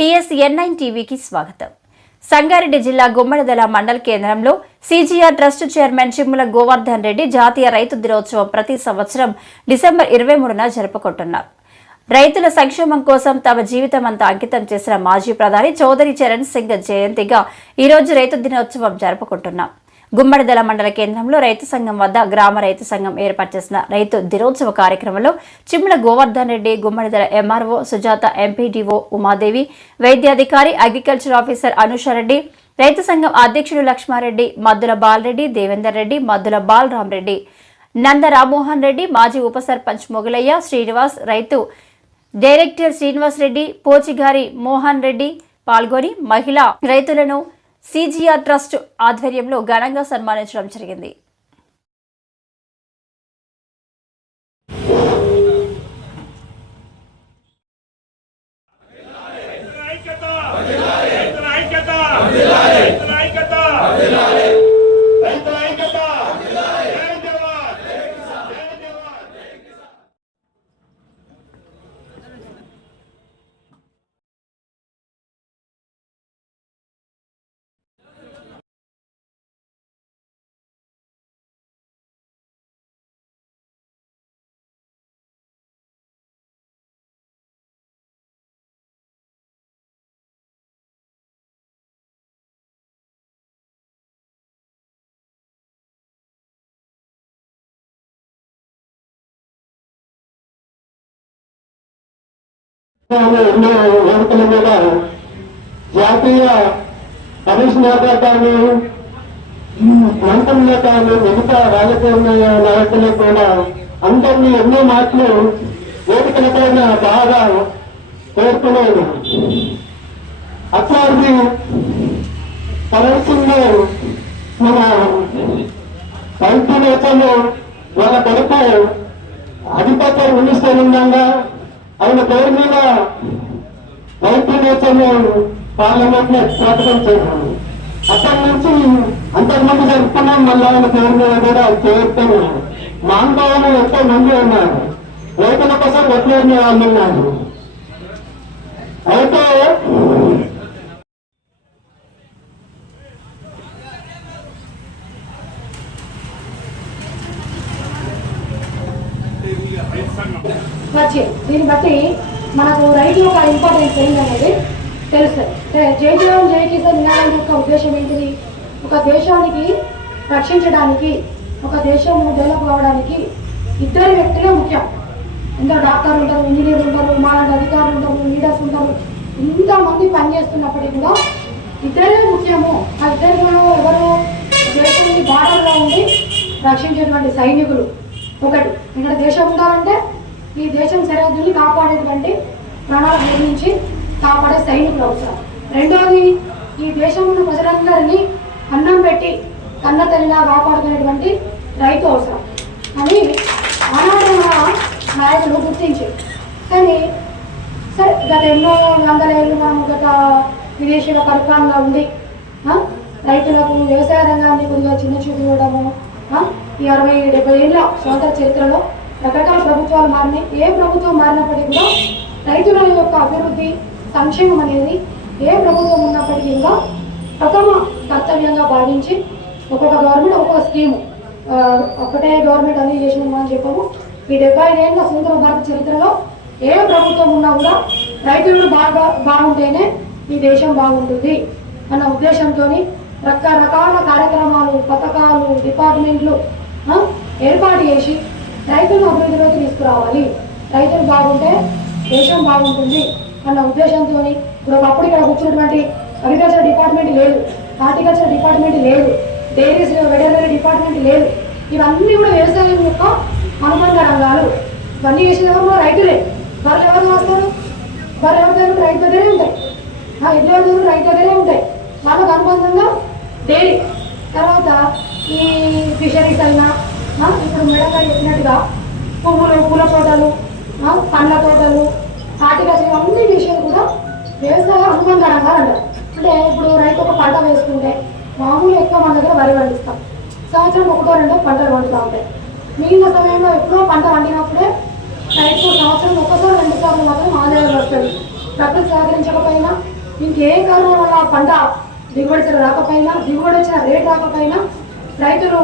TSN9 టీవీకి స్వాగతం. సంగారెడ్డి జిల్లా గుమ్మడిదల మండల కేంద్రంలో CGR trust chairman Chimmula Govardhan Reddy జాతీయ రైతు దినోత్సవం ప్రతి సంవత్సరం డిసెంబర్ 23న జరుపుకుంటున్నారు. రైతుల సంక్షేమం కోసం తమ జీవితమంతా అంకితం చేసిన మాజీ ప్రధాని చౌదరి చరణ్ సింగ్ జయంతిగా ఈరోజు రైతు దినోత్సవం జరుపుకుంటున్నాం. గుమ్మడిదల మండల కేంద్రంలో రైతు సంఘం వద్ద గ్రామ రైతు సంఘం ఏర్పాటు చేసిన రైతు దినోత్సవ కార్యక్రమంలో చిమ్ముల గోవర్ధన్ రెడ్డి, గుమ్మడిదల MRO సుజాత, MPDO ఉమాదేవి, వైద్యాధికారి, అగ్రికల్చర్ ఆఫీసర్ అనుషారెడ్డి, రైతు సంఘం అధ్యక్షుడు లక్ష్మారెడ్డి, మద్దుల బాలరెడ్డి, దేవేందర్ రెడ్డి, మద్దుల బాలరామరెడ్డి, నంద రామ్మోహన్ రెడ్డి, మాజీ ఉప సర్పంచ్ మొగలయ్య, శ్రీనివాస్, రైతు డైరెక్టర్ శ్రీనివాస్ రెడ్డి, పోచిగారి మోహన్ రెడ్డి పాల్గొని మహిళా రైతులను CGR ట్రస్ట్ ఆధ్వర్యంలో ఘనంగా సన్మానించడం జరిగింది. ఎన్నో వేదికల మీద జాతీయ కమిషనర్గా కానీ మంత్రులుగా కానీ మిగతా రాజకీయ నాయకులు కూడా అందరినీ ఎన్నో మాటలు వేదికలపైన బాగా కోరుకునేది. అట్లాంటి పరిస్థితుల్లో మన రైతు నేతలు వాళ్ళ కొడుకు అధిపత్య మినిస్టర్ ఉండగా ఆయన పేరు మీద రైతు నేతలు పార్లమెంట్ లో ప్రకటన చేశారు. అక్కడి నుంచి అంతకుముందు జరుపుకున్నాం. మళ్ళీ ఆయన పేరు మీద కూడా చేరుతున్నాం. మానవాళ్ళు ఎంతో మంది ఉన్నారు. రైతుల కోసం కొట్లాడిన వాళ్ళు ఉన్నారు. అయితే దీన్ని బట్టి మనకు రైతు యొక్క ఇంపార్టెన్స్ ఏంటనేది తెలుస్తుంది. జై జవాన్ జై కిసాన్ నినాదం యొక్క ఉద్దేశం ఏంటిది? ఒక దేశానికి రక్షించడానికి, ఒక దేశం డెవలప్ కావడానికి ఇద్దరు వ్యక్తులే ముఖ్యం. ఇందులో డాక్టర్ ఉంటారు, ఇంజనీర్లు ఉంటారు, మాలాంటి అధికారులు ఉంటారు, లీడర్స్ ఉంటారు. ఇంతమంది పనిచేస్తున్నప్పటికీ కూడా ఇద్దరే ముఖ్యము. ఆ ఇద్దరు ఎవరు? దేశానికి బార్డర్లో ఉండి రక్షించేటువంటి సైనికులు ఒకటి. ఇక్కడ దేశం ఉండాలంటే ఈ దేశం సరిహద్దుల్ని కాపాడేటువంటి ప్రాణాలు నిర్మించి కాపాడే సైనికులు అవసరం. రెండోది, ఈ దేశంలో ప్రజలందరినీ అన్నం పెట్టి కన్న తల్లిలా కాపాడుకునేటువంటి రైతు అవసరం అని ఆనాడు నాయకులు గుర్తించారు. కానీ సరే, గత ఎన్నో వందల ఏళ్ళు మనం గత విదేశీయుల పరిపాలన ఉంది. రైతులకు వ్యవసాయ రంగాన్ని కొద్దిగా చిన్న చూపు ఇవ్వడము, ఈ 60-70 ఏళ్ళ స్వాతంత్ర చరిత్రలో రకరకాల ప్రభుత్వాలు మారినాయి. ఏ ప్రభుత్వం మారినప్పటికీ కూడా రైతుల యొక్క అభివృద్ధి, సంక్షేమం అనేది ఏ ప్రభుత్వం ఉన్నప్పటికీ కూడా ప్రథమ కర్తవ్యంగా భావించి ఒక్కొక్క గవర్నమెంట్ ఒక్కొక్క స్కీము, ఒకటే గవర్నమెంట్ అన్ని చేసిందని మనం చెప్పాము. ఈ 75 ఏళ్ళ స్వతంత్ర భారత చరిత్రలో ఏ ప్రభుత్వం ఉన్నా కూడా రైతులు బాగుంటేనే ఈ దేశం బాగుంటుంది అన్న ఉద్దేశంతో రకరకాల కార్యక్రమాలు, పథకాలు, డిపార్ట్మెంట్లు ఏర్పాటు చేసి రైతులను అభివృద్ధిలోకి తీసుకురావాలి. రైతులు బాగుంటే దేశం బాగుంటుంది అన్న ఉద్దేశంతో ఇప్పుడు ఒకప్పుడు ఇక్కడ కూర్చున్నటువంటి అగ్రికల్చర్ డిపార్ట్మెంట్ లేదు, హార్టికల్చర్ డిపార్ట్మెంట్ లేదు, డైరీస్ వెటర్నరీ డిపార్ట్మెంట్ లేదు. ఇవన్నీ కూడా వ్యవసాయం యొక్క అనుబంధ రంగాలు. ఇవన్నీ చేసేవారు రైతులే. వాళ్ళు ఎవరు వస్తారు? వాళ్ళు ఎవరి రైతు దగ్గరే ఉంటాయి. ఎడ్ల దగ్గర రైతు దగ్గరే ఉంటాయి. వాళ్ళకు అనుబంధంగా డైరీ, తర్వాత ఈ ఫిషరీస్ అయినా, ఇప్పుడు మేడం గారు చెప్పినట్టుగా పూల తోటలు, పండ్ల తోటలు, హార్టికల్చర్ ఇవన్నీ విషయాలు కూడా వ్యవసాయ అనుబంధ రంగాలు అంటారు. అంటే ఇప్పుడు రైతు ఒక పంట వేసుకుంటే మామూలు ఎక్కువ మన దగ్గర వరి పండిస్తాం. సంవత్సరం 1-2 పంటలు పండుతూ ఉంటాయి. మిగిలిన సమయంలో ఎప్పుడో పంట పండినప్పుడే రైతు సంవత్సరం 1-2 సార్లు మాత్రం ఆదాయం వస్తుంది. ప్రకృతి సహకరించకపోయినా ఇంకే కారణం వల్ల పంట దిగుబడి రాకపోయినా, దిగుబడి వచ్చిన రేట్ రాకపోయినా రైతులు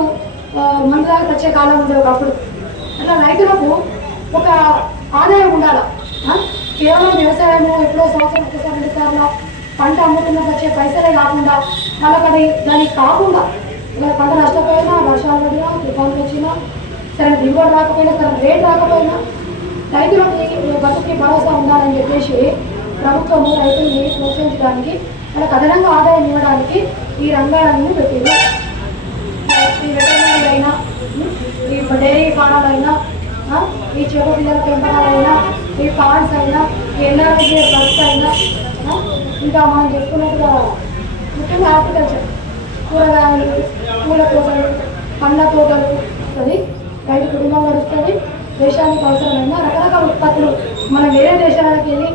మందు దాకా వచ్చే కాలం ఉండేవి ఒకప్పుడు. అట్లా రైతులకు ఒక ఆదాయం ఉండాలి. కేవలం వ్యవసాయము ఎప్పుడో సంవత్సరం ఒకసారి 2 సార్లు పంట అమ్ముతున్నప్పుడు వచ్చే పైసలే కాకుండా వాళ్ళకి దానికి కాకుండా ఇలా పంట నష్టపోయినా, వర్షాలు పడినా, తుఫాన్లు వచ్చినా, సరే దిగుబడి రాకపోయినా, సరే రేట్ రాకపోయినా రైతులకి బతుకి భరోసా ఉండాలని చెప్పేసి ప్రభుత్వము రైతుల్ని ప్రోత్సహించడానికి, వాళ్ళకి అదనంగా ఆదాయం ఇవ్వడానికి ఈ రంగాలన్నీ పెట్టింది. ఈ వెటర్నరీ అయినా, ఈ డైరీ ఫారాలైనా, ఈ చేప పిల్లల పెంపకాలైనా, ఈ పాండ్స్ అయినా, ఈ ఎన్ఆర్ఐ బస్ అయినా, ఇంకా మనం చెప్పుకున్నట్టుగా ముఖ్యంగా హార్టికల్చర్, కూరగాయలు, పూల తోటలు, పండ్ల తోటలు వస్తుంది. రైతు కుటుంబం నడుస్తుంది. దేశానికి అవసరమైన రకరకాల ఉత్పత్తులు మనం వేరే దేశాలకు వెళ్ళి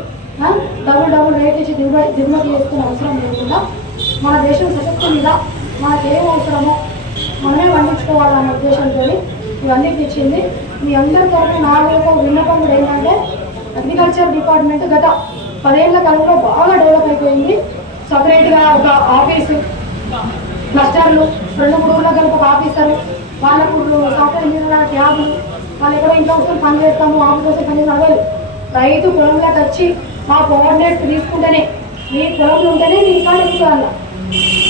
డబుల్ రేట్ ఇచ్చి దిగుమతి చేసుకునే అవసరం లేకుండా మన దేశం సశక్తి మీద మనకేం అవసరమో మనమే పండించుకోవాలన్న ఉద్దేశంతో ఇవన్నీ తెచ్చింది. మీ అందరి తరఫున నా యొక్క విన్నపం కూడా ఏంటంటే అగ్రికల్చర్ డిపార్ట్మెంట్ గత 10 ఏళ్ల కాలంలో బాగా డెవలప్ అయిపోయింది. సపరేట్గా ఒక ఆఫీసు, క్లస్టర్లు, 2-3 ఊర్లో కలిపి ఒక ఆఫీసరు, వాళ్ళకు సాఫ్ట్వేర్ ఇంజనీర్ల ట్యాబ్లు, వాళ్ళు ఎక్కడో ఇంట్లో కోసం పని చేస్తాము, ఆఫీస్ కోసం పని చేస్తాము. రైతు పొలంలోకి వచ్చి మా కోఆర్డినేట్స్ తీసుకుంటేనే, మీ పొలంలో ఉంటేనే మీ రికార్డు ఎక్కువ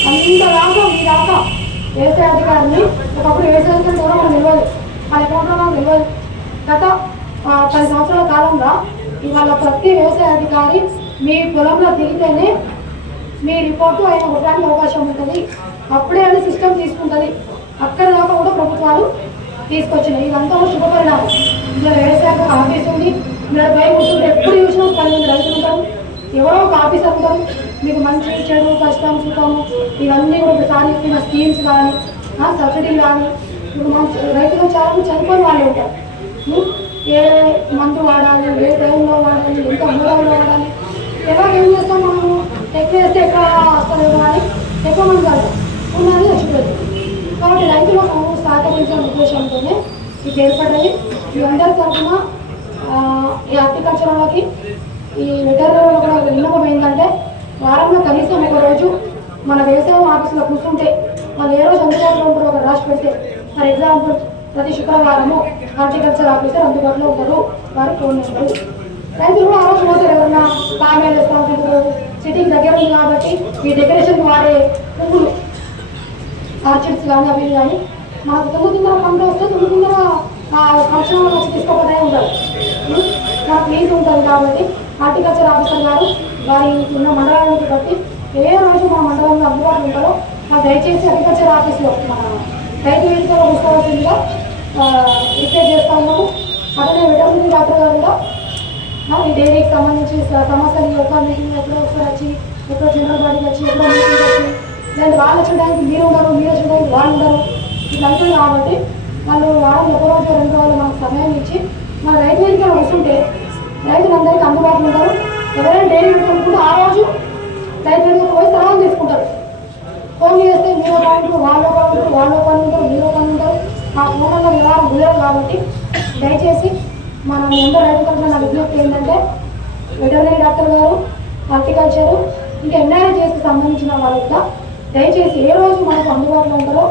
అంతదాకా మీ దాకా వ్యవసాయ అధికారిని ఒకప్పుడు వ్యవసాయ అధికారులు కూడా మనకు తెలియదు, వాళ్ళ అకౌంట్లో మనకు తెలియదు. గత 10 సంవత్సరాల కాలంగా ఇవాళ ప్రతి వ్యవసాయ అధికారి మీ పొలంలో దిగితేనే మీ రిపోర్టు ఆయన ఇవ్వడానికి అవకాశం ఉంటుంది. అప్పుడే అది సిస్టమ్ తీసుకుంటుంది. అక్కడ దాకా కూడా ప్రభుత్వాలు తీసుకొచ్చినాయి. ఇదంతా శుభపరిణామం. ఇలా వ్యవసాయ ఆఫీస్ ఉంది. మీరు పై కూర్చుంటే ఎప్పుడు చూసినా 10 మంది రైతులు ఉంటారు, ఎవరో ఒక ఆఫీసర్ ఉంటారు. మీకు మంచి చెడు కష్టం సుఖము ఇవన్నీ కూడా ఒకసారి చెప్పిన స్కీమ్స్ కానీ, సబ్సిడీలు కానీ, ఇప్పుడు మన రైతులు చాలా చనిపోయిన వాళ్ళు ఉంటారు. ఏ మందు వాడాలి, ఏ టైంలో వాడాలి, ఎంత మూలంలో వాడాలి, ఎవరికి ఏం చేస్తాం మనము, ఎక్కువ వేస్తే ఎక్కువ వస్తుంది కానీ ఎక్కువ మంది కాదు ఉన్నది చచ్చిపోతుంది. కాబట్టి రైతులకు సహకరించిన ఉద్దేశంతోనే ఇది ఏర్పడ్డది. మీ అందరి తరఫున ఈ హార్టికల్చర్ వాళ్ళకి, ఈ వెటర్నరీ కూడా విన్నపం ఏంటంటే వారంలో కనీసం ఒక రోజు మన వ్యవసాయం ఆఫీసులో కూర్చుంటే వాళ్ళు ఏ రోజు అందుబాటులో ఉంటారో ఒక రాసి పెడితే, ఫర్ ఎగ్జాంపుల్ ప్రతి శుక్రవారము హార్టికల్చర్ ఆఫీసర్ అందుబాటులో ఉంటారు, వారి ఫోన్ నెంబరు. రైతులు ఆ రోజు పోతారు, ఎవరన్నా కామేలు వేస్తాం, సిటీకి దగ్గర ఉంది కాబట్టి ఈ డెకరేషన్ వాడే పువ్వులు, ఆర్చిడ్స్ కానీ అవి కానీ మనకు 9:30 పంట వస్తే 9:30 సంవత్సరంలో వచ్చి తీసుకోపోతే ఉంటారు. మనకు లీజ్ ఉంటుంది కాబట్టి హార్టికల్చర్ ఆఫీసర్ గారు వారి ఉన్న మండలానికి బట్టి ఏ రోజు మన మండలంలో అందుబాటులో ఉంటారో దయచేసి అగ్రికల్చర్ ఆఫీస్లో మన రైతు వేదికలో కూర్చోవలసిందిగా రిక్వెస్ట్ చేస్తా ఉన్నాము. అతనే వెటర్నరీ డాక్టర్ గారు కూడా ఈ డైరీకి సంబంధించి సమస్యలు యొక్క మీటింగ్ ఎప్పుడో ఒకసారి వచ్చి, ఎప్పుడో జనరల్ బాడీకి వచ్చి, ఎప్పుడో మీటింగ్ వచ్చి, లేదా వాళ్ళు వచ్చడానికి మీరు ఉండరు, మీరు వచ్చడానికి వాళ్ళు ఉండరు, ఇట్లా అవుతుంది. కాబట్టి వాళ్ళు వారం 1 రోజు 2 రోజులు మనకు సమయం ఇచ్చి మన రైతు వేదికలో వస్తుంటే రైతులందరికీ అందుబాటులో ఉంటారు. ఎవరైనా డైరీ పెట్టుకుంటే ఆ రోజు రైతు వేదికకు పోయి సలహా తీసుకుంటారు. ఫోన్ చేస్తే మీరు ఉంటారు, వాళ్ళు ఉంటారు, వాళ్ళు పని ఉంటారు, మీరు పని ఉంటారు, ఆ ఫోన్లో వ్యవహారం కుదరదు. కాబట్టి దయచేసి మనం ఎందరో రైతు తరఫున నా విజ్ఞప్తి ఏంటంటే వెటర్నరీ డాక్టర్ గారు, హార్టికల్చరు, ఇంకా ఎన్ఆర్ఐజీఎస్కి సంబంధించిన వాళ్ళు కూడా దయచేసి ఏ రోజు మనకు అందుబాటులో ఉంటారో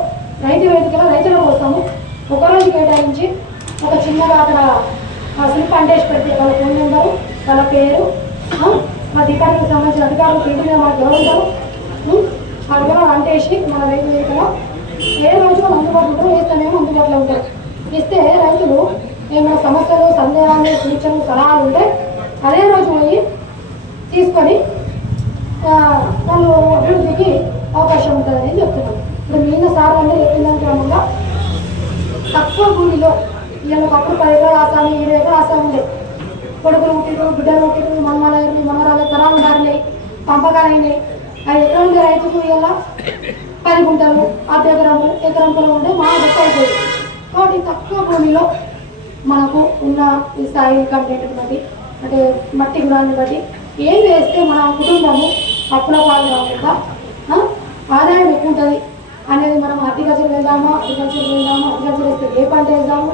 రైతు వేదికలో రైతుల కోసము ఒకరోజు కేటాయించి ఒక చిన్నగా అక్కడ స్లిప్ అంటేసి పెడితే వాళ్ళ ఫోన్ నెంబరు, వాళ్ళ పేరు, మా డిపార్ట్మెంట్కి సంబంధించిన అధికారులు ఇంటి మీద మనకు ఎవరు ఉంటారు ఆ విధంగా అంటేసి మన రైతు వేదికలో ఏ రోజు మనం అందుబాటులో ఉంటారో ఏ సమయం అందుబాటులో ఉంటారు. ఇస్తే రైతులు ఏమైనా సమస్యలు, సందేహాలు, సూచనలు, సలహాలు ఉంటే అదే రోజు పోయి తీసుకొని వాళ్ళు అభివృద్ధికి అవకాశం ఉంటుందని చెప్తున్నాం. ఇప్పుడు మిగిలిన సార్లు అందరూ చెప్పిన క్రమంగా తక్కువ భూమిలో వీళ్ళకి అప్పుడు 10 ఎకరాలు ఆసాము, 20 ఎకరాలు ఆసాము ఉండే, కొడుకులు పుట్టిరు, బిడ్డలు పుట్టిరు, మనమరాలు మనమరాలు తరాలు మారినాయి, పంపకాలైనాయి. 5 ఎకరాలు ఉండే రైతుకు ఇలా 10 గుంటలు, 1/2 ఎకరం పొలం ఉంటే మా గొప్ప అయిపోయింది. కాబట్టి తక్కువ భూమిలో మనకు ఉన్న ఈ సాయిల్ కంటెంట్ని బట్టి, అంటే మట్టి గుణాన్ని బట్టి ఏం వేస్తే మన కుటుంబము అప్పుల పాలు కాకుండా ఆదాయం ఎక్కువ ఉంటుంది అనేది మనం హార్టికల్చర్ వెళ్దామా, అగ్రికల్చర్ వేస్తే ఏ పంట వేద్దాము,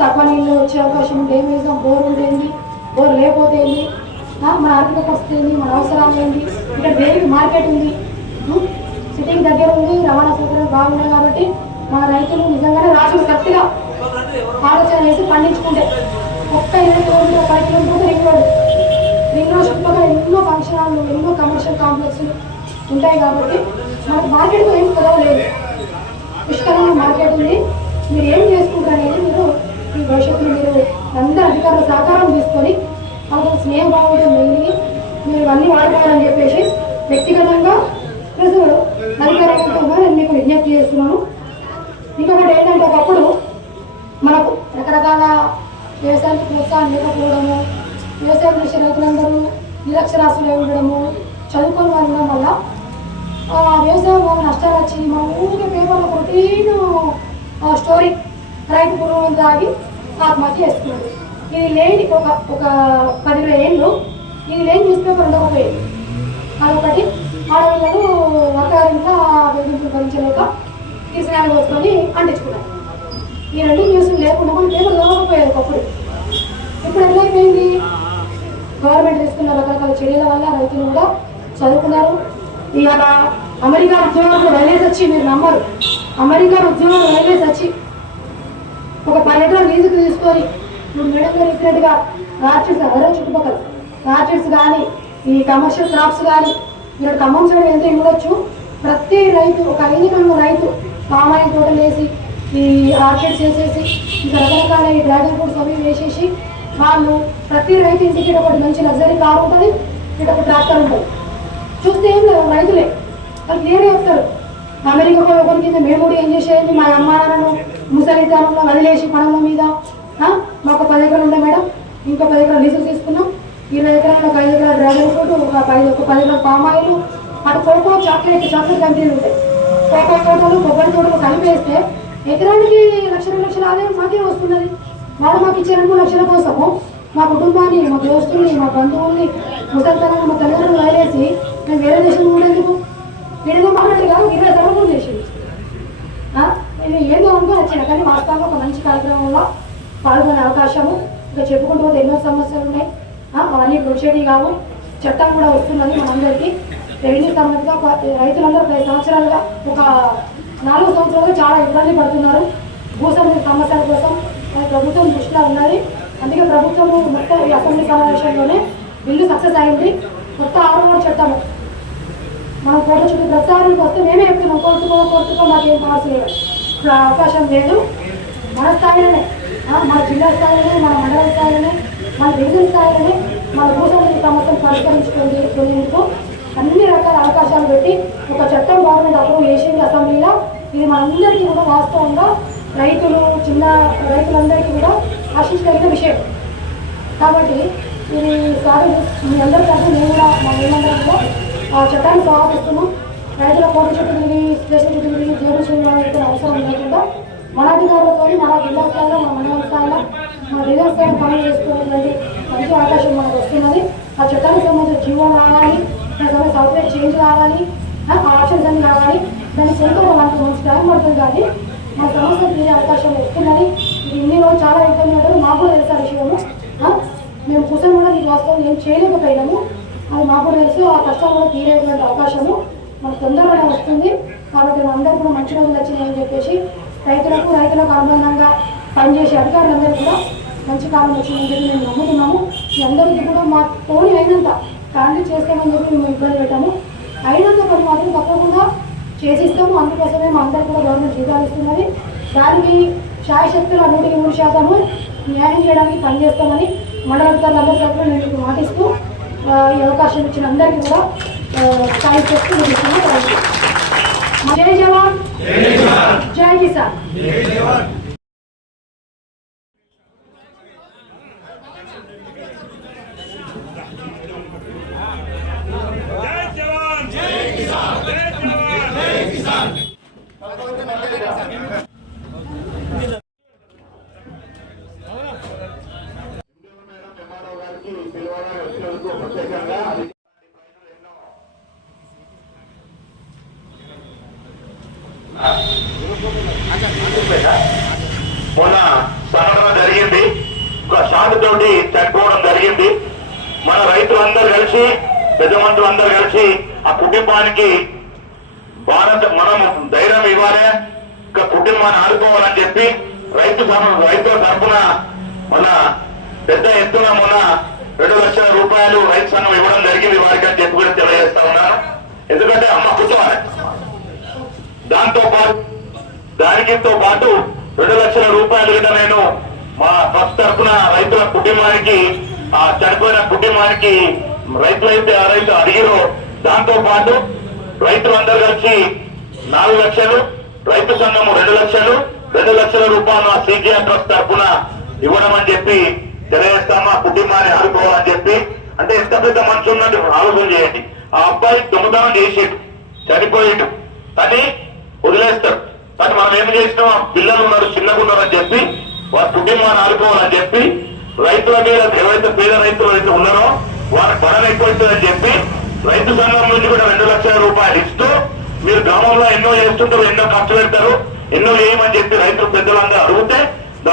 తక్కువ నీళ్ళు వచ్చే అవకాశం ఉంటే ఏం వేద్దాం, బోర్ ఉంటేంది, బోర్ లేకపోతే ఏంది, మన ఆర్థిక పరిస్థితి ఏంది, మన అవసరాలు ఏంది, ఇక్కడ దేనికి మార్కెట్ ఉంది, సిటీకి దగ్గర ఉంది, రవాణా సౌకర్యాలు బాగున్నాయి. కాబట్టి మన రైతులు నిజంగానే రాజులు కరెక్ట్గా ఆలోచన చేసి పండించుకుంటే ఒక్క 20 కిలోమీటర్ 10 కిలోమీటర్ రింగ్ రోడ్ చుట్టుపక్కల ఎన్నో ఫంక్షన్ హాల్లు, ఎన్నో కమర్షియల్ కాంప్లెక్స్లు ఉంటాయి. కాబట్టి మనకు మార్కెట్తో ఏం కుదరలేదు, పుష్కలంగా మార్కెట్ ఉంది. మీరు ఏం చేసుకుంటారు అనేది మీరు ఈ భవిష్యత్తులో మీరు అందరూ అధికారుల సహకారం తీసుకొని వాళ్ళతో స్నేహభావంతో మెలిగి మీరు ఇవన్నీ వాడుకోవాలని చెప్పేసి వ్యక్తిగతంగా ప్లస్ అధికారికంగా నేను మీకు విజ్ఞప్తి చేస్తున్నాను. ఇంకొకటి ఏంటంటే ఒకప్పుడు మనకు రకరకాల వ్యవసాయానికి ప్రోత్సాహం లేకపోవడము, వ్యవసాయం చేసే రైతులందరూ నిరక్షరాస్యులు ఉండడము, చదువుకొని వాళ్ళు ఉండడం వల్ల వ్యవసాయం వల్ల నష్టాలు వచ్చి మా ఊరికే పేపర్లో ప్రోటీన్ స్టోరీ రైతు పురుగులు తాగి ఆత్మహత్య చేస్తున్నాడు. ఇది లేని ఒక 10-20 ఏళ్ళు ఇది లేని న్యూస్ పేపర్ ఉండకపోయేది. అదొకటి ఆడపిల్లలు అత్తగారింట్లో వేధింపులు భరించలేక తీసుకుని పోసుకొని అంటించుకున్నారు. ఈ 2 న్యూస్లు లేకుండా మనం పేపర్ చదవకపోయేది ఒకప్పుడు. ఇప్పుడు ఎట్లయిపోయింది, గవర్నమెంట్ తీసుకున్న రకరకాల చర్యల వల్ల రైతులు కూడా చదువుకున్నారు. ఇవాళ అమెరికా ఉద్యోగాలు రైల్వేస్ వచ్చి మీరు నమ్మరు, అమెరికా ఉద్యోగాలు రైల్వేస్ వచ్చి ఒక 10 ఎకరాలు లీజుకు తీసుకొని ఇప్పుడు మేడం గారు చెప్పినట్టుగా ఆర్చిడ్స్ అదే చుట్టుపక్కల ఆర్చిడ్స్ కానీ ఈ కమర్షియల్ క్రాప్స్ కానీ ఇక్కడ ఖమ్మం సైడ్ ఎంత ఇవ్వచ్చు. ప్రతి రైతు ఒక 5 ఎకరాల రైతు పామాయిల్ తోటలు వేసి ఈ ఆర్చిడ్స్ వేసేసి ఇంకా రకరకాల ఈ డ్రాగన్ ఫ్రూట్స్ అవి వేసేసి వాళ్ళు ప్రతి రైతు ఇంటికి ఒకటి మంచి లగ్జరీ కార్ ఉంటుంది, ఇటు ఒక ట్రాక్టర్ ఉంటుంది. చూస్తే ఏం లేదు రైతులే వాళ్ళు క్లియర్గా చెప్తారు. అమెరికా ఒకరి కింద మేము కూడా ఏం చేసేది, మా అమ్మ నాన్నను ముసలితనంలో వదిలేసి పనుల మీద మాకు 10 ఎకరాలు ఉండే మేడం, ఇంకో 10 ఎకరాలు లీజులు తీసుకున్నాం, 20 ఎకరాలు ఒక 5 ఎకరాల డ్రాగన్ ఫ్రూట్, ఒక 10 ఎకరాల పామాయిల్, అటు కోకో చాక్లెట్ కంపెనీలు ఉంటాయి. కోకో తోటలు కొబ్బరి తోటలు కలిపేస్తే ఎకరానికి 1-2 లక్షల ఆదాయం మాకే వస్తున్నది. వాళ్ళు మాకు ఇచ్చే 2-3 లక్షల కోసము మా కుటుంబాన్ని, మా దోస్తుల్ని, మా బంధువుల్ని, ముసలితనాన్ని మా తల్లిదండ్రులు వదిలేసి మేము వేరే దేశం ఉండేందుకు వీడిగా మాట్లాడి కాదు 20 తరగతులు చేసింది. నేను ఏదో అనుకో వచ్చిన కానీ వాస్తవంగా ఒక మంచి కార్యక్రమంలో పాల్గొనే అవకాశము ఇంకా చెప్పుకుంటూ పోతే ఎన్నో సమస్యలు ఉన్నాయి. అవన్నీ ప్రొసీడింగ్ కావు, చట్టం కూడా వస్తున్నది మనందరికీ. రెవెన్యూ సంబంధించిన రైతులందరూ 10 సంవత్సరాలుగా ఒక 4 సంవత్సరాలుగా చాలా ఇబ్బంది పడుతున్నారు భూసంబంధిత సమస్యల కోసం. ప్రభుత్వం దృష్టిలో ఉన్నది. అందుకే ప్రభుత్వం మొత్తం ఈ అసెంబ్లీ సమావేశంలోనే బిల్లు సక్సెస్ అయింది. కొత్త 6వ చట్టము మనం కోర్టు చుట్టూ ప్రచారానికి వస్తే మేమే చెప్తున్నాం, కోర్టుకో మాకేం మార్క్స్ లేవు. ఇప్పుడు అవకాశం లేదు. మన స్థాయిలోనే, మన జిల్లా స్థాయిలోనే, మన మండల స్థాయిలోనే, మన డివిజన్ స్థాయిలోనే మన భూసంబంధిత సమస్యలు పరిష్కరించుకునేందుకు అన్ని రకాల అవకాశాలు పెట్టి ఒక చట్టం గవర్నమెంట్ అప్రూవ్ చేసింది అసెంబ్లీలో. ఇది మనందరికీ కూడా వాస్తవంగా రైతులు, చిన్న రైతులందరికీ కూడా ఆశించదగిన విషయం. కాబట్టి ఇది మీ అందరి తరఫు మేము కూడా మా మేమందరంలో ఆ చట్టాన్ని స్వాగతిస్తున్నాం. రైతుల కోర్టు చుట్టూ తిరిగి, స్టేషన్ చుట్టూ తిరిగి జైలు చేయాలనే అవసరం లేకుండా మన అధికారులతో మన జిల్లా స్థాయిలో, మన మండల స్థాయిలో, మన జిల్లా స్థాయిలో పనులు చేసుకునేటువంటి మంచి అవకాశం మనకు వస్తున్నది. ఆ చట్టానికి సంబంధించిన జీవో రావాలి, దానికి సాఫ్ట్వేర్ చేంజ్ కావాలి, ఆప్షన్స్ అన్ని కావాలి. దాన్ని సొంతంగా మనకు మంచి టైం పడుతుంది. కానీ మన సమస్య తీరే అవకాశం వస్తున్నది. ఇది ఇన్ని రోజులు చాలా ఇబ్బంది ఉంటుంది. మాకు కూడా తెలుసు ఆ విషయము. మేము కూర్చొని కూడా ఇది వాస్తవం ఏం చేయలేకపోయినాము. అది మాకు కూడా తెలుసు. ఆ కష్టాలు కూడా తీరేటువంటి అవకాశము మనకు తొందరగానే వస్తుంది. కాబట్టి అందరూ కూడా మంచి రోజులు వచ్చినాయని చెప్పేసి రైతులకు అనుబంధంగా పనిచేసే అధికారులందరూ కూడా మంచి కాలం వచ్చిందని చెప్పి మేము నమ్ముతున్నాము. మీ అందరికీ కూడా మా తోని అయినంత కాంటాక్ట్ చేస్తామని చెప్పి మేము ఇబ్బంది పెట్టాము. అయినంత పని మాత్రం తప్పకుండా చేసిస్తాము. అందుకోసమే మా అందరికీ కూడా గవర్నమెంట్ జీతాలు ఇస్తున్నది. దానికి శాయశక్తుల 100% న్యాయం చేయడానికి పనిచేస్తామని మండలాధికారులందరి తరఫున నేను మీకు మాటిస్తూ ఈ అవకాశం ఇచ్చిన అందరికీ కూడా స్థాయి చేస్తూ జై జవాన్, జై కిసాన్. మొన్న సంఘటన జరిగింది, ఒక షాట్ తోటి చనిపోవడం జరిగింది. మన రైతులందరూ కలిసి పెద్ద మంత్రులందరూ కలిసి ఆ కుటుంబానికి మనం ధైర్యం ఇవ్వాలి, ఇంకా కుటుంబాన్ని ఆడుకోవాలని చెప్పి రైతుల తరఫున మన పెద్ద ఎత్తున మొన్న 2 లక్షల రూపాయలు రైతు సంఘం ఇవ్వడం జరిగింది వారికి అని చెప్పి కూడా తెలియజేస్తా ఉన్నాను. ఎందుకంటే అమ్మ కుటుంబాన్ని దానితో పాటు 2 లక్షల రూపాయలు కూడా నేను మా ఫస్ట్ తరఫున రైతుల కుటుంబానికి ఆ చనిపోయిన కుటుంబానికి రైతులైతే ఆ రైతు అడిగిరో దాంతో పాటు రైతులందరూ కలిసి 4 లక్షలు, రైతు సంఘము 2 లక్షలు, 2 లక్షల రూపాయలు ఆ సీజీఆర్ ట్రస్ట్ తరఫున ఇవ్వడం అని చెప్పి తెలియజేస్తాము. ఆ కుటుంబాన్ని ఆడుకోవాలని చెప్పి అంటే ఎంత పెద్ద మనిషి ఉన్నట్టు ఆలోచన చేయండి. ఆ అబ్బాయి దొంగతనం చేసేడు, చనిపోయేడు, కానీ వదిలేస్తాడు. కానీ మనం ఏం చేసినాం, పిల్లలు ఉన్నారు, చిన్నగా ఉన్నారని చెప్పి వారి కుటుంబాన్ని ఆడుకోవాలని చెప్పి రైతుల మీద ఎవరైతే పేద రైతులు అయితే ఉన్నారో వారి పనులు ఎక్కువైతుందని చెప్పి రైతు సంఘం నుంచి కూడా 2 లక్షల రూపాయలు ఇస్తూ మీరు గ్రామంలో ఎన్నో చేస్తుంటారు, ఎన్నో ఖర్చు పెడతారు, ఎన్నో ఏమని చెప్పి రైతులు పెద్దలందరూ అడిగితే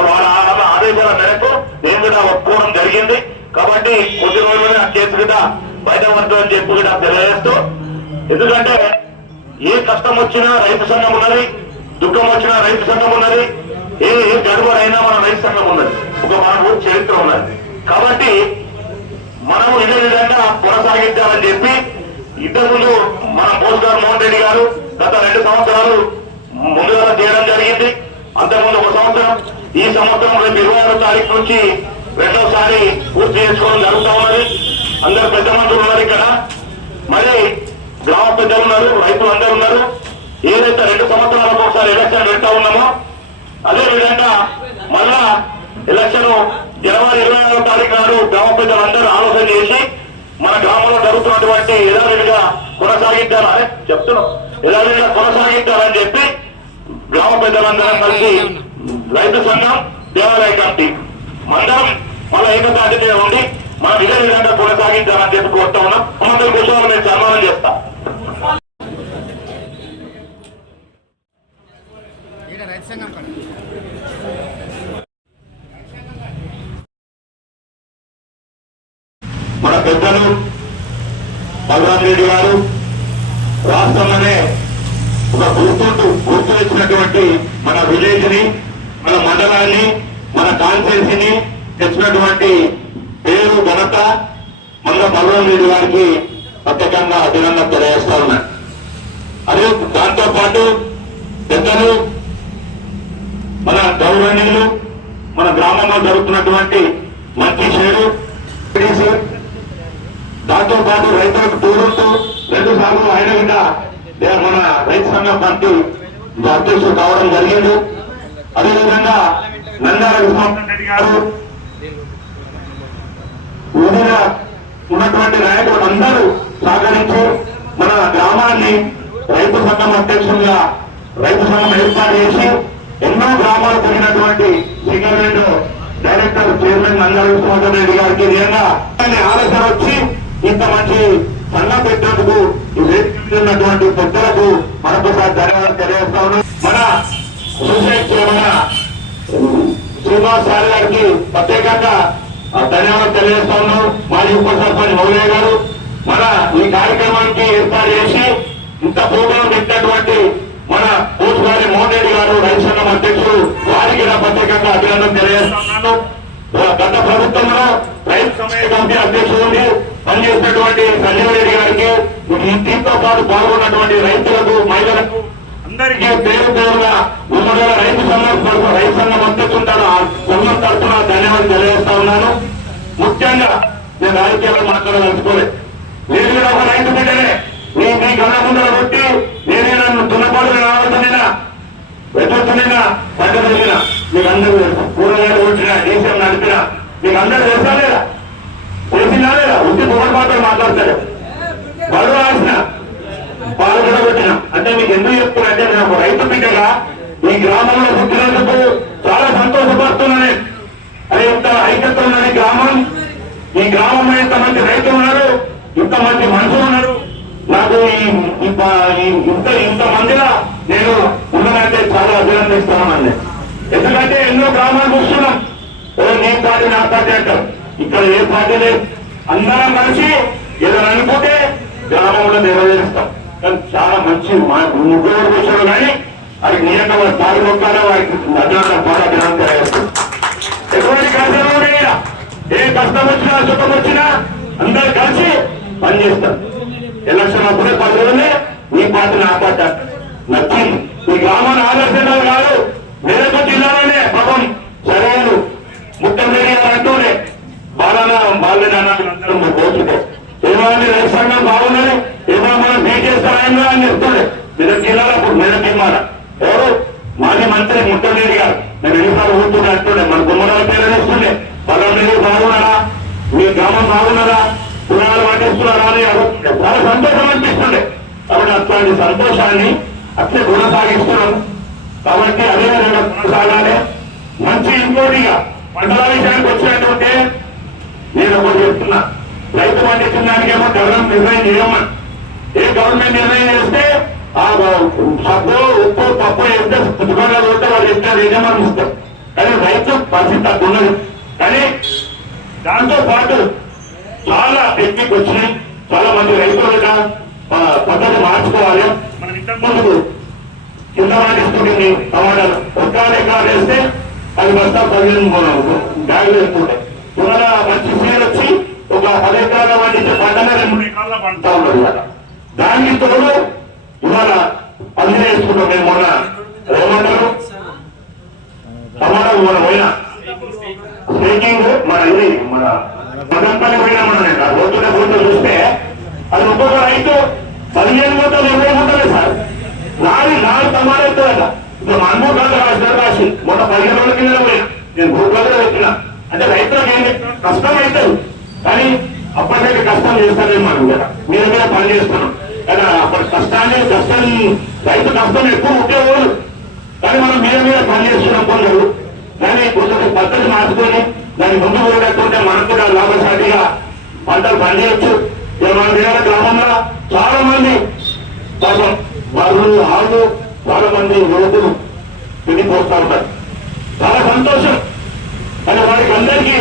వాళ్ళ ఆదేశాల మేరకు నేను కూడా ఒప్పుకోవడం జరిగింది. కాబట్టి కొద్ది రోజులనే ఆ కేసు కూడా బయటపడుతుందని చెప్పి కూడా తెలియజేస్తూ, ఎందుకంటే ఏ కష్టం వచ్చినా రైతు సంఘం ఉన్నది, దుఃఖం వచ్చినా రైతు సంఘం ఉన్నది, ఏ గడువురైనా మన రైతు సంఘం ఉన్నది, మనకు చరిత్ర ఉన్నది. కాబట్టి మనము ఇదే విధంగా కొనసాగించాలని చెప్పి ఇంతకుముందు మన పోస్టర్ మోహన్ రెడ్డి గారు గత 2 సంవత్సరాలు ముందుగా చేయడం జరిగింది. అంతకుముందు 1 సంవత్సరం, ఈ సంవత్సరం రేపు 26వ తారీఖు నుంచి 2వసారి పూర్తి చేసుకోవడం జరుగుతూ ఉన్నది. అందరు పెద్ద మంత్రులు ఉన్నారు ఇక్కడ, మరి గ్రామ పెద్దలు ఉన్నారు, రైతులు అందరూ ఉన్నారు. ఏదైతే 2 సంవత్సరాలకు ఒకసారి ఎలక్షన్ పెడతా ఉన్నామో అదే విధంగా మళ్ళా ఎలక్షన్ జనవరి 26వ తారీఖు నాడు గ్రామ పెద్దలందరూ ఆలోచన చేసి మన గ్రామంలో జరుగుతున్నటువంటి యథావిధిగా కొనసాగించాలని చెప్తున్నాం. యథావిధిగా కొనసాగించాలని చెప్పి గ్రామ పెద్దలందరం కలిసి రైతు సంఘం, దేవాలయ కమిటీ మందరం మళ్ళా ఏకతాటి మీద ఉండి మనం ఇదే విధంగా కొనసాగించాలని చెప్పి కోరుతా ఉన్నాం. మందరి కూర్చోవాలి, నేను సన్మానం చేస్తా. మన పెద్దలు బలరాం రెడ్డి గారు రాష్ట్రంలోనే ఒక గుర్తునిచ్చినటువంటి మన విలేజ్ ని, మన మండలాన్ని, మన కాన్స్టిట్యున్సీని తెచ్చినటువంటి పేరు ఘనత మన బలరాం రెడ్డి గారికి ప్రత్యేకంగా అభినందన తెలియజేస్తా ఉన్నాను. అదే దాంతో పాటు పెద్దలు, మన గౌరవనీయులు, మన గ్రామంలో జరుగుతున్నటువంటి మంచి చేడు, దాంతో పాటు రైతులకు తోడుతూ 2 సార్లు ఆయన కూడా మన రైతు సంఘం కమిటీ అధ్యక్షుడు కావడం జరిగింది. అదేవిధంగా నందాల విశ్వనాథ్ రెడ్డి గారు ఊరిన ఉన్నటువంటి నాయకులు అందరూ సహకరించి మన గ్రామాన్ని రైతు సంఘం అధ్యక్షులుగా రైతు సంఘం ఏర్పాటు చేసి ఎన్నో గ్రామాలు తిరిగినటువంటి సింగరేణి డైరెక్టర్ చైర్మన్ నందాల విశ్వనాథ్ రెడ్డి గారికి నిజంగా ఆలోచన వచ్చి ఇంత మంచి సంఘం పెట్టేందుకు ఈ వేదిక మీద ఉన్నటువంటి పెద్దలకు మరొకసారి ధన్యవాదాలు తెలియజేస్తా ఉన్నాం. మన సూసైడ్ మన శ్రీనివాస్ సార్ గారికి ప్రత్యేకంగా ధన్యవాదాలు తెలియజేస్తా ఉన్నాం. మాజీ ఉప సర్పంచ్ మౌలయ్య గారు మన ఈ కార్యక్రమానికి ఏర్పాటు చేసి ఇంత ప్రోగ్రాం పెట్టినటువంటి మన పూర్తిగారి మోహన్ రెడ్డి గారు రైతు సంఘం అధ్యక్షుడు, వారికి ప్రత్యేకంగా అభినందన తెలియజేస్తున్నాను. గత ప్రభుత్వంలో రైతు సమయ కమిటీ అధ్యక్షుడిని పనిచేసినటువంటి సంజీవ్ రెడ్డి గారికి, దీంతో పాటు పాల్గొన్నటువంటి రైతులకు, మహిళలకు అందరికీ పేరు పేరుగా ఉమ్మడి రైతు సంఘం అధ్యక్షుంటారు సంఘం తరఫున ధన్యవాదాలు తెలియజేస్తా ఉన్నాను. ముఖ్యంగా నేను రాజకీయాల్లో మాట్లాడదలుచుకోలేదు. నేను కూడా ఒక రైతు బిడ్డనే, మీ కళ్ళ ముందర కొట్టి నేనే నన్ను దున్నపాటు రావద్దనినా వెతున్నా పంట జరిగిన మీకు అందరూ తెలుసు. కూరగాయలు కొట్టినా, దేశం నడిపినా మీకు అందరూ తెలుసా లేదా? తెలిసినా లేదా? ఉట్టి పొగడపాటలు మాట్లాడతారు. బరువు రాసిన పాలు కూడా కొట్టినా అంటే మీకు ఎందుకు చెప్తున్నా, నేను ఒక రైతు బిడ్డగా ఈ గ్రామంలో పుట్టినందుకు చాలా సంతోషపడుతున్నాను. అది ఇంత ఐక్యత ఉన్నది గ్రామం. ఈ గ్రామంలో ఇంత మంది రైతులు ఉన్నారు, ఇంత మంది మనుషులు ఉన్నారు. నాకు ఇంత మందిగా నేను ఉన్నదంటే చాలా అభినందిస్తున్నానండి. ఎందుకంటే ఎన్నో గ్రామాలు చూస్తున్నాం, నీ పార్టీ నా పార్టీ అంటారు. ఇక్కడ ఏ పార్టీ లేదు, అందరం కలిసి ఏదైనా అనుకుంటే గ్రామంలో నెరవేరుస్తాం. కానీ చాలా మంచి మా ముగ్గురు కూర్చోరు కానీ వారికి నిజంగా వారి పాలు మొక్కాలో వారికి అభినందన బాగా అభినందన తెలియజేస్తాం. ఎటువంటి కష్టం ఉన్నాయినా ఏ కష్టం వచ్చినా సుఖం వచ్చినా అందరు కలిసి పనిచేస్తాం. ఎలక్షన్ అప్పుడే 10 రోజులే ఈ పార్టీ నా పార్టీ నచ్చింది. ఈ గ్రామాన్ని ఆదర్శంగా కాదు మేరకు జిల్లాలోనే పాపం సరైన ముఖ్యమంత్రి గారు అంటూనే బాలనందరం పోతుంటే ఏమైనా రైతు సంఘం బాగున్నది ఏమైనా మనం బీజేస్తారా అని చెప్తుండే మెదక్ జిల్లాలో. అప్పుడు మెదక్ జిల్లా ఎవరు మాజీ మంత్రి ముఖ్యమంత్రి గారు నేను ఎన్నిసార్లు ఊరుతుండే అంటుండే మన గుమ్మరాల పేరు ఇస్తుండే పదవి బాగున్నారా మీ గ్రామం బాగున్నారా పురాణాలు పాటిస్తున్నారా అని అడుగుతుండే. చాలా సంతోషం అనిపిస్తుండే. కాబట్టి అట్లాంటి సంతోషాన్ని అట్లే కొనసాగిస్తున్నాం. కాబట్టి అదే విధంగా కొనసాగాలి. మంచి ఇంకోటిగా పంటల విషయానికి వచ్చినట్టుంటే నేను ఒకటి చెప్తున్నా, రైతు పండించిన దానికేమో గవర్నమెంట్ నిర్ణయం చేయమని. ఏ గవర్నమెంట్ నిర్ణయం చేస్తే ఆ సబ్బు ఉప్పు పప్పు వేస్తే దుకాణాలు ఉంటే వాళ్ళు చెప్తే యజమాని ఇస్తారు. కానీ రైతు పరిస్థితి తక్కువ ఉన్నది. కానీ దాంతో పాటు చాలా టెక్నిక్ వచ్చినాయి. చాలా మంది రైతులుగా పద్ధతి మార్చుకోవాలి. మనం ఇంతకుముందు కింద పండిస్తుంటుంది టమాటాలు ఒక్కలు ఎక్కడ వేస్తే 10 బస్తాలు 15 బ్యాగులు వేస్తుంటాయి. ఇవాళ మంచి సీడ్ వచ్చి ఒక 10 ఎకరాల పండించే పంటనే 2 ఎకరాల పండుతా ఉన్నారు. దానికి తోడు ఇవాళ పందిరి వేసుకుంటాం. మేము మొన్న ఏమంటారు టమాటా మన పోయినా స్టేకింగ్ మన ఇది మన మదంపల్లి పోయినా మన పోతున్న ఫోటో చూస్తే అది ఒక్కొక్క రైతు 15 మూటలు 20 మూటలే సార్. 4 టమాటా ఎత్తుదట. ఇప్పుడు మనమూరు రాసి మొన్న 15 రోజుల కింద పోయినా నేను భూపతిలో పెట్టినా. అంటే రైతులకు ఏంటి కష్టం అవుతుంది కానీ అప్పటికైతే కష్టం చేస్తారని మనం కదా మీ దగ్గర పని చేస్తున్నాం. కానీ అప్పటి కష్టం రైతు కష్టం ఎక్కువ ఉపయోగం. కానీ మనం మీద పని చేస్తున్నాం కొందరు. కానీ కొందరు పద్ధతి మార్చుకొని దాన్ని ముందు పోయేటట్టుంటే మనకు కూడా లాభసాటిగా పంటలు పండించవచ్చు. మన దగ్గర గ్రామంలో చాలా మంది పాపం బర్రెలు ఆవులు చాలా మంది యువకులు తిరిగిపోతా ఉంటారు. చాలా సంతోషం. కానీ వారికి అందరికీ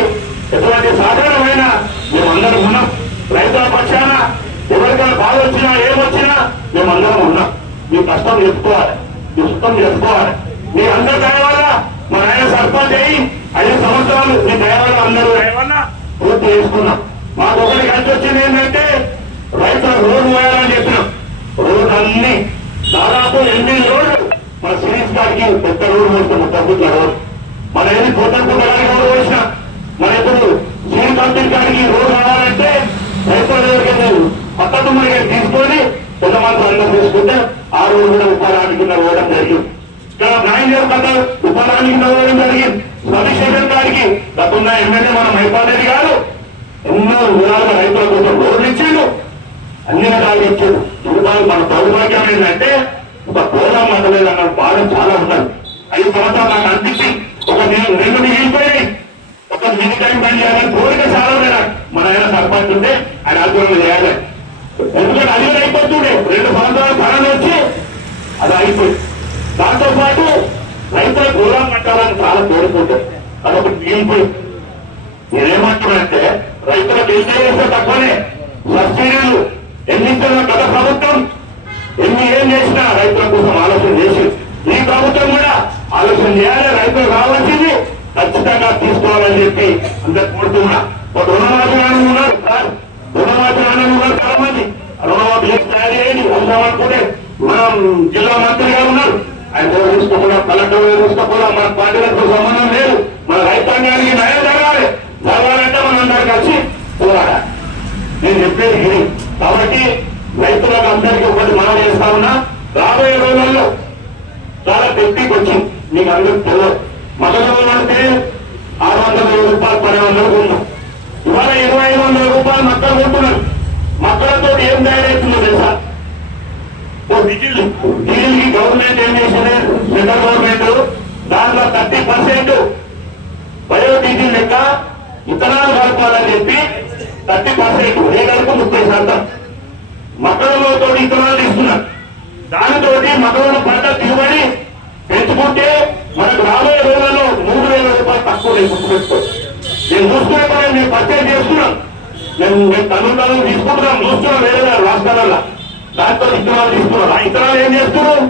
ఎటువంటి సాధారణమైన మేమందరం ఉన్నాం. రైతుల పక్షాన ఎవరికైనా బాధ వచ్చినా ఏమొచ్చినా మేమందరం ఉన్నాం. మీ కష్టం చెప్పుకోవాలి, మీ సుఖం చెప్పుకోవాలి. మీ అందరి దయ వల్ల మన ఆయన సర్పంచ్ అయ్యి 5 సంవత్సరాలు మీ దయ వల్ల అందరూ దయ వల్ల పూర్తి చేసుకున్నాం. మాకు ఒకటి కలిసి వచ్చింది ఏంటంటే రైతుల రోడ్డు పోయాలని చెప్పినాం. రోడ్డు అన్ని దాదాపు 8 రోడ్లు మన సిరీస్ గారికి పెద్ద రోడ్డు వేస్తాం. తగ్గుతున్న రోడ్డు మన ఏది కొత్తపూట గారికి రోడ్డు వేసినా మన ఇప్పుడు సీడ్ కంపెనీ గారికి రోడ్డు రావాలంటే రైతుల దగ్గరికి పక్కన తీసుకొని కొంతమంది అందరూ తీసుకుంటే ఆ రోడ్డు కూడా ఉపాధి కింద పోవడం జరిగింది. ఇక్కడ నాయన కథ ఉపాధి కింద పోవడం జరిగింది. సతీశేఖర్ గారికి గతంలో ఎమ్మెల్యే మన మైపారెడ్డి గారు ఎన్నో విధాలుగా రైతుల కోసం రోడ్లు ఇచ్చాడు, అన్ని రకాలు ఇచ్చాడు. ఇంకా మన దౌర్భాగ్యం ఏంటంటే ఒక గోదాం మండలేదన్న బాధ చాలా ఉన్నది. 5 సంవత్సరాలు నాకు అనిపించి ఒక 2 మిగిలిపోయాయి. ఒక మినీ టైం పని చేయాలని కోరిక చాలా లేదా మన ఆయన సర్పంచ్ ఉంటే ఆయన ఆధ్వర్యంలో చేయాలి. ఎందుకంటే అది అయిపోతుండే 2 సంవత్సరాలు కరోనా వచ్చి అది అయిపోయింది. దాంతో పాటు రైతుల గోదాం కట్టాలని చాలా కోరుకుంటారు. అదొకటి మిగిలిపోయింది. నేనేమంటున్నానంటే రైతులకు ఏం చేస్తే తక్కువనే సబ్సిడీలు ఎన్ని ఇస్తున్నా గత ప్రభుత్వం ఏం చేసినా రైతుల కోసం ఆలోచన చేసి ఈ ప్రభుత్వం కూడా ఆలోచన చేయాలి. రైతులు రావాల్సింది ఖచ్చితంగా తీసుకోవాలని చెప్పి అందరు కోరుతున్నా. రుణమాఫీ ఉన్నారు సార్, రుణమాఫీ ఉన్నారు చాలా మంది. రుణమాఫీ తయారు చేయండి అనుకునే మనం జిల్లా మంత్రి గారు ఉన్నారు. ఆయన చూసుకోకుండా కలెక్టర్ చూసుకోకుండా మన పార్టీలకు సంబంధం లేదు. మన రైతాంగానికి న్యాయం జరగాలి. జరగాలంటే మనం అందరూ కలిసి పోరాడాలి. నేను చెప్పేది ఇది. కాబట్టి రైతులకు అందరికీ ఒకటి మనం చేస్తా ఉన్నా, రాబోయే రోజుల్లో చాలా టెక్నిక్ వచ్చింది. మీకు అందరికి తెలియదు. మద్దతు అంటే 600 రూపాయలు 1200 ఉన్నాం. ఇవాళ 2500 రూపాయలు మక్కలు కొంటున్నారు. మక్కలతో ఏం తయారవుతుందో తెలుసా? డీజిల్ కి గవర్నమెంట్ ఏం చేసింది, సెంట్రల్ గవర్నమెంట్ దాంట్లో 30% బయోడీజిల్ లెక్క ఇథనాల్ కలపాలని చెప్పి 30% ఏ కలుపు 30% మక్కలతో ఇథనాల్ ఇస్తున్నారు. దానితో మక్కలను పంట దిగుబడి పెంచుకుంటే మనకు రాబోయే రోజుల్లో 3000 రూపాయలు తక్కువ గుర్తుపెట్టుకోవచ్చు. నేను చూసుకునే పని మేము పర్చేజ్ చేస్తున్నాం. మేము తమిళనాడు తీసుకుంటున్నాం, చూస్తున్నాం వేరే రాష్ట్రాలలో దాంతో విత్తనాలు తీసుకున్నారు. ఆ విత్తనాలు ఏం చేస్తున్నారు?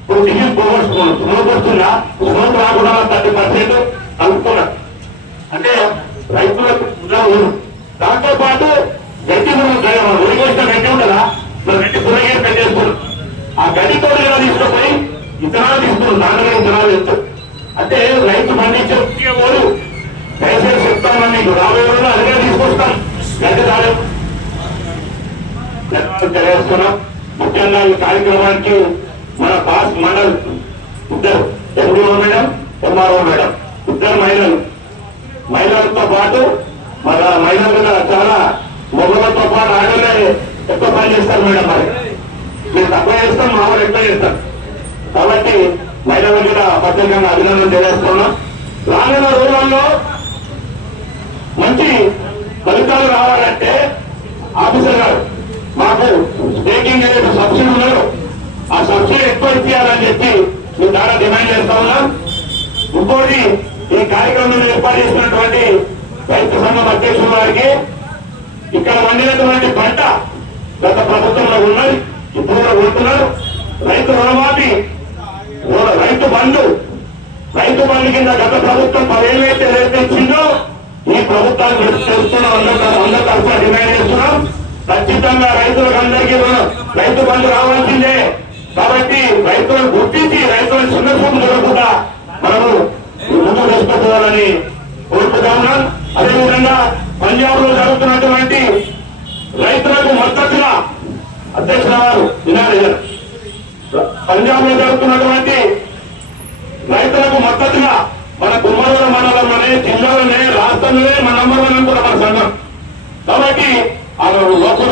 ఇప్పుడు డిజిల్ పోగొట్టుకున్నారు. స్మోక్ వస్తుందా? స్మోక్ రాకుండా 30% కలుపుతున్నారు. అంటే రైతులకు దాంతో పాటు గడ్డి ఒడిగొచ్చిన గడ్డి ఉంటుందా, మరి గడ్డి కూరగాయలు పెట్టేస్తున్నారు. ఆ గడ్డితో తీసుకుపోయి విత్తనాలు తీసుకున్నారు. దాంట్లో విత్తనాలు ఇస్తారు. అంటే రైతు పండించే ఓడు దయచేసి చెప్తామని మీకు రాబోయే రోజుల్లో అదిగా తీసుకొస్తాం. గడ్డి దాని తెలియజేస్తున్నాం. ముఖ్యంగా ఈ కార్యక్రమానికి మన పాస్ మండల్ ఇద్దరు ఎండిఓ మేడం, ఎంఆర్ఓ మేడం, ఇద్దరు మహిళలతో పాటు మన మహిళలు కూడా చాలా మొగలతో పాటు ఆడలే ఎక్కువ పని చేస్తారు మేడం. మరి మీరు తక్కువ చేస్తాం, మా వాళ్ళు ఎక్కువ చేస్తారు. కాబట్టి మహిళలు కూడా ప్రత్యేకంగా అభినందన తెలియజేస్తున్నాం. రానున్న రోజుల్లో మంచి ఫలితాలు రావాలంటే ఆఫీసర్ గారు మాకు స్టేకింగ్ అనేది సబ్సిడీ ఉన్నారు, ఆ సబ్సిడీ ఎక్కువ ఇచ్చేయాలని చెప్పి మీ ద్వారా డిమాండ్ చేస్తా ఉన్నాం. ఇంకోటి ఈ కార్యక్రమంలో ఏర్పాటు చేసినటువంటి రైతు సంఘం అధ్యక్షుల వారికి ఇక్కడ పండినటువంటి పంట గత ప్రభుత్వంలో ఉన్నది, ఇప్పుడు కూడా కొడుతున్నారు. రైతు రుణమాఫీ, రైతు బంధు కింద గత ప్రభుత్వం 10,000 అయితే రేపు ఇచ్చిందో ఈ ప్రభుత్వాన్ని చేస్తున్నాం. అందరూ తరఫున డిమాండ్ చేస్తున్నాం. ఖచ్చితంగా రైతులకు అందరికీ రైతు బంధు రావాల్సిందే. కాబట్టి రైతులను గుర్తించి రైతులను చిన్న చూపు జరగకుండా మనము ముందు తీసుకుపోవాలని కోరుకుంటా ఉన్నాం. అదేవిధంగా పంజాబ్ లో జరుగుతున్నటువంటి రైతులకు మద్దతుగా అధ్యక్షుల వారు వినాలి. పంజాబ్ లో జరుగుతున్నటువంటి రైతులకు మద్దతుగా మన కుమ్మరూరు మండలంలోనే, జిల్లాలోనే, రాష్ట్రంలోనే మన నంబర్ 1 అనుకున్న మన సంఘం. కాబట్టి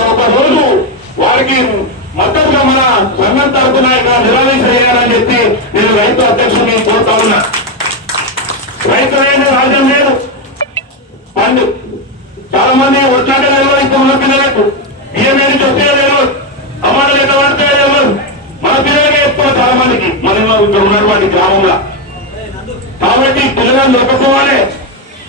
ఒక రోజు వారికి మద్దతుగా మన సంఘం తరఫున ఇక్కడ నిర్వహణ చేయాలని చెప్పి నేను రైతు అధ్యక్షుడిని కోరుతా ఉన్నా. రైతు అనేది రాజ్యం లేదు. పండు చాలా మంది వచ్చాక తెలియదు, ఇంకా ఉన్న పిల్లలకు బియ్యం ఏది చూస్తే తెలియదు, టమాటాలు ఎంత పడితే తెలియదు. మన పిల్లలకే ఎక్కువ చాలా మందికి మన ఇక్కడ ఉన్నటువంటి గ్రామంలో. కాబట్టి పిల్లలను దొరకపోవాలి,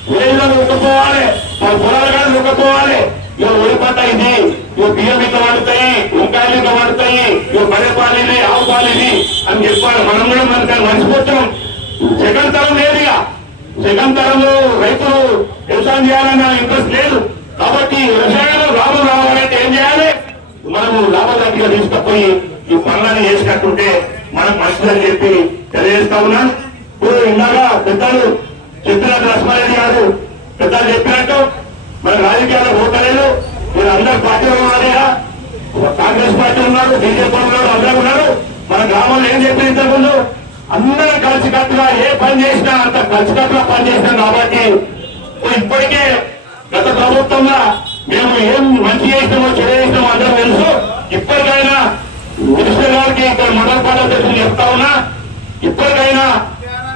విలేజ్లను దొరకపోవాలి, మన పొలాలు కానీ దొరకపోవాలి. ఇక ఒడి పంట ఇది, ఇక బియ్యం ఇంత పడతాయి, వంకాయలు ఇంత పడతాయి, ఇక బరే పాలిది, ఆవు పాలిది అని చెప్పాలి. మనం కూడా మనకి మర్చిపోతాం. సెకండ్ తరం లేదు. ఇక సెకండ్ తరంలో రైతులు వ్యవసాయం చేయాలన్న ఇంట్రెస్ట్ లేదు. కాబట్టి వ్యవసాయంలో లాభం రావాలంటే ఏం చేయాలి? మనము లాభదాయకంగా తీసుకుపోయి ఈ పనులను చేసినట్టుంటే మనకు మంచిదని చెప్పి తెలియజేస్తా ఉన్నాను. ఇప్పుడు ఇందాక పెద్దలు చెప్పినట్టు లక్ష్మారెడ్డి గారు పెద్దలు చెప్పినట్టు మన రాజకీయాల్లో పోతలేదు. మీరు అందరు పార్టీలో ఉన్నారా? కాంగ్రెస్ పార్టీ ఉన్నారు, బీజేపీ ఉన్నారు, అందరూ ఉన్నారు. మన గ్రామంలో ఏం చెప్పిన ఇంతకుముందు అందరూ కలిసికట్టుగా ఏ పని చేసినా అంత కలిసికట్టుగా పని చేసినాం. కాబట్టి ఇప్పటికే గత ప్రభుత్వంలో మేము ఏం మంచి చేసినామో చెడు చేసినామో అందరూ తెలుసు. ఇప్పటికైనా మినిస్టర్ గారికి ఇక్కడ మండల పార్టీ అధ్యక్షులు చెప్తా ఉన్నా, ఇప్పటికైనా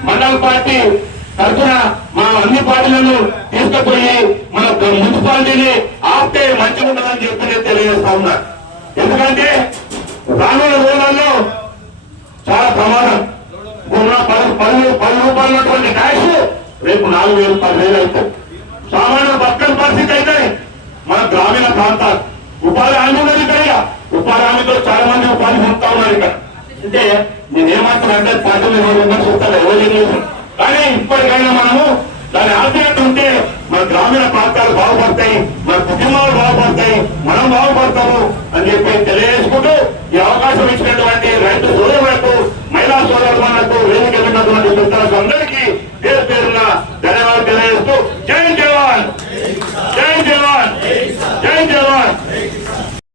మండల పార్టీ తరఫున మా అన్ని పార్టీలను తీసుకుపోయి మన మున్సిపాలిటీని ఆపితే మంచిగా ఉంటుందని చెప్పి తెలియజేస్తా ఉన్నా. ఎందుకంటే రానున్న రోజులలో చాలా ప్రమాదం. ఉన్న 10 రూపాయలు ఉన్నటువంటి ట్యాక్స్ రేపు 4,000, 10,000 అవుతాయి. సామాన్య బతకని పరిస్థితి అయితే మన గ్రామీణ ప్రాంతాలు ఉపాధి హామీ ఉన్నది. ఇక్కడ ఉపాధి హామీతో చాలా మంది ఉపాధి పొందుతా ఉన్నారు. ఇక్కడ అంటే నేనేమంటానంటే పార్టీలు విమర్శిస్తాను, ఎవరు చేసి. కానీ ఇప్పటికైనా మనము దాన్ని ఆల్టర్నేట్ ఉంటే మన గ్రామీణ ప్రాంతాలు బాగుపడతాయి, మన కుటుంబాలు బాగుపడతాయి, మనం బాగుపడతాము అని చెప్పి తెలియజేసుకుంటూ ఈ అవకాశం ఇచ్చినటువంటి రైతు సోదరులకు, మహిళా సోదరులకు, వేదిక ఉన్నటువంటి అందరికీ